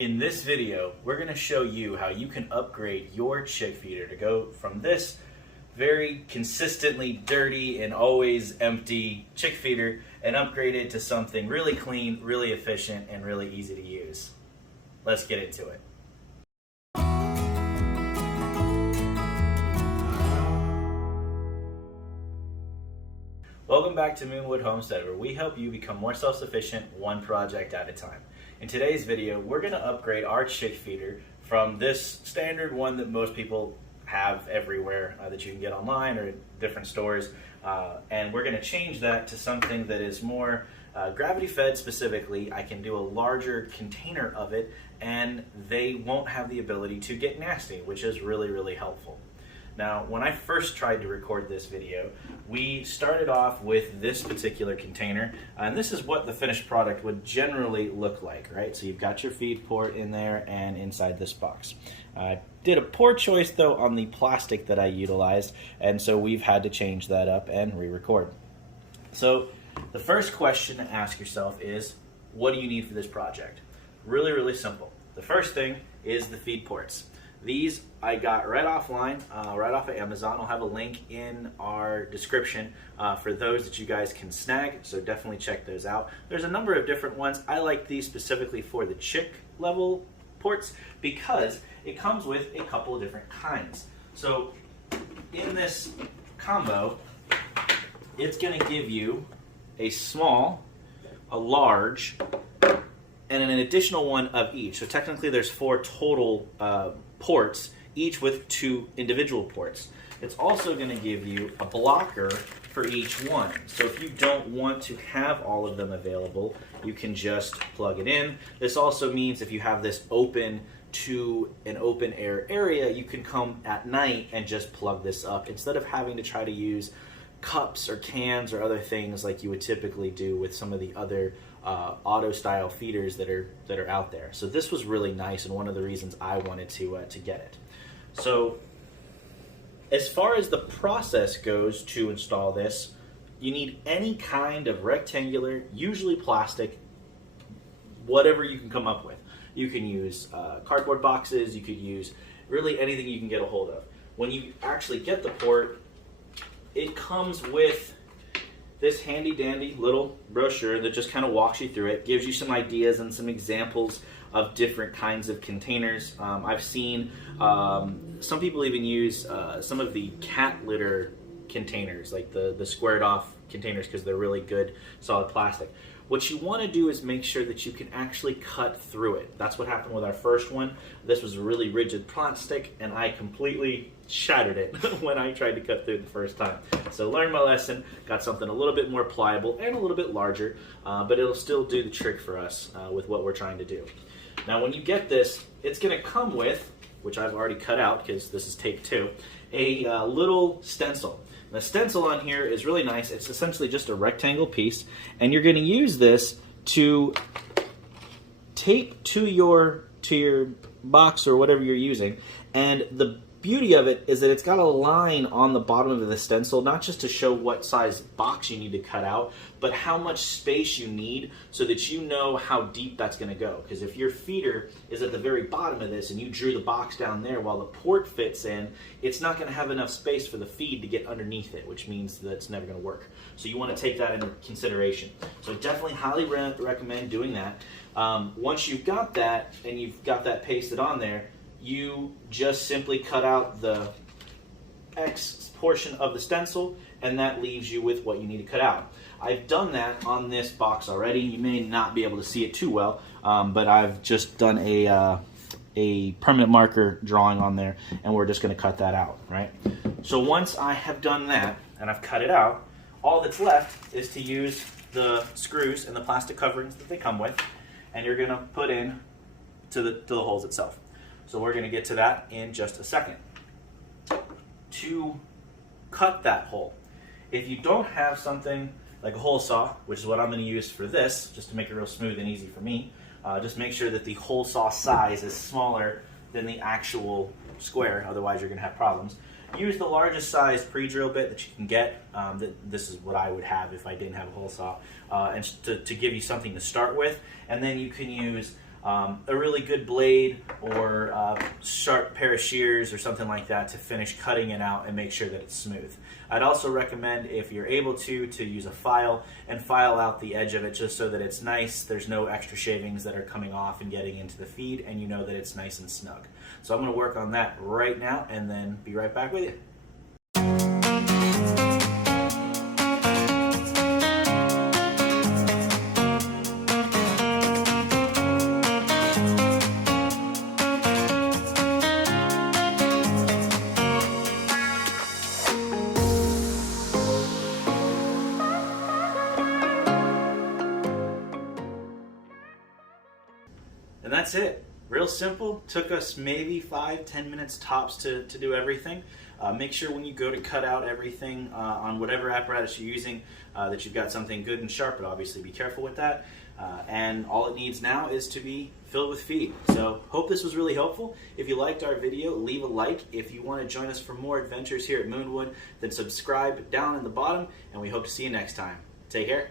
In this video, we're going to show you how you can upgrade your chick feeder to go from this very consistently dirty and always empty chick feeder and upgrade it to something really clean, really efficient, and really easy to use. Let's get into it. Welcome back to MoonWood Homestead, where we help you become more self-sufficient one project at a time. In today's video, we're going to upgrade our chick feeder from this standard one that most people have everywhere that you can get online or at different stores, and we're going to change that to something that is more gravity fed specifically. I can do a larger container of it, and they won't have the ability to get nasty, which is really, really helpful. Now, when I first tried to record this video, we started off with this particular container, and this is what the finished product would generally look like, right? So you've got your feed port in there and inside this box. I did a poor choice, though, on the plastic that I utilized, and so we've had to change that up and re-record. So the first question to ask yourself is, what do you need for this project? Really, really simple. The first thing is the feed ports. These I got right offline, right off of Amazon. I'll have a link in our description for those that you guys can snag, so definitely check those out. There's a number of different ones. I like these specifically for the chick level ports because it comes with a couple of different kinds. So in this combo, it's going to give you a small, a large, and an additional one of each. So technically there's 4 total ports, each with 2 individual ports. It's also going to give you a blocker for each one. So if you don't want to have all of them available, you can just plug it in. This also means if you have this open to an open air area, you can come at night and just plug this up instead of having to try to use cups or cans or other things like you would typically do with some of the other auto style feeders that are out there. So this was really nice and one of the reasons I wanted to get it. So as far as the process goes to install this, you need any kind of rectangular, usually plastic, whatever you can come up with. You can use cardboard boxes, you could use really anything you can get a hold of. When you actually get the port, it comes with this handy dandy little brochure that just kind of walks you through it, gives you some ideas and some examples of different kinds of containers. I've seen some people even use some of the cat litter containers, like the squared off containers, because they're really good solid plastic. What you want to do is make sure that you can actually cut through it. That's what happened with our first one. This was really rigid plastic, and I completely shattered it when I tried to cut through it the first time. So learned my lesson, got something a little bit more pliable and a little bit larger, but it'll still do the trick for us with what we're trying to do. Now when you get this, it's going to come with, which I've already cut out because this is tape 2, a little stencil. The stencil on here is really nice. It's essentially just a rectangle piece, and you're going to use this to tape to your box or whatever you're using. And the beauty of it is that it's got a line on the bottom of the stencil, not just to show what size box you need to cut out, but how much space you need so that you know how deep that's going to go. Because if your feeder is at the very bottom of this and you drew the box down there while the port fits in, it's not going to have enough space for the feed to get underneath it, which means that it's never going to work. So you want to take that into consideration. So definitely highly recommend doing that. Once you've got that and you've got that pasted on there, you just simply cut out the X portion of the stencil, and that leaves you with what you need to cut out. I've done that on this box already. You may not be able to see it too well, but I've just done a permanent marker drawing on there, and we're just going to cut that out, right? So once I have done that, and I've cut it out, all that's left is to use the screws and the plastic coverings that they come with, and you're going to put in to the holes itself. So we're going to get to that in just a second. To cut that hole, if you don't have something like a hole saw, which is what I'm going to use for this, just to make it real smooth and easy for me, just make sure that the hole saw size is smaller than the actual square, otherwise you're going to have problems. Use the largest size pre-drill bit that you can get. This is what I would have if I didn't have a hole saw, and to give you something to start with. And then you can use a really good blade or a sharp pair of shears or something like that to finish cutting it out and make sure that it's smooth. I'd also recommend, if you're able to use a file and file out the edge of it just so that it's nice. There's no extra shavings that are coming off and getting into the feed, and you know that it's nice and snug. So I'm going to work on that right now and then be right back with you. And that's it. Real simple. Took us maybe 5-10 minutes tops to do everything. Make sure when you go to cut out everything on whatever apparatus you're using that you've got something good and sharp, but obviously be careful with that. And all it needs now is to be filled with feed. So hope this was really helpful. If you liked our video, leave a like. If you want to join us for more adventures here at MoonWood, then subscribe down in the bottom, and we hope to see you next time. Take care.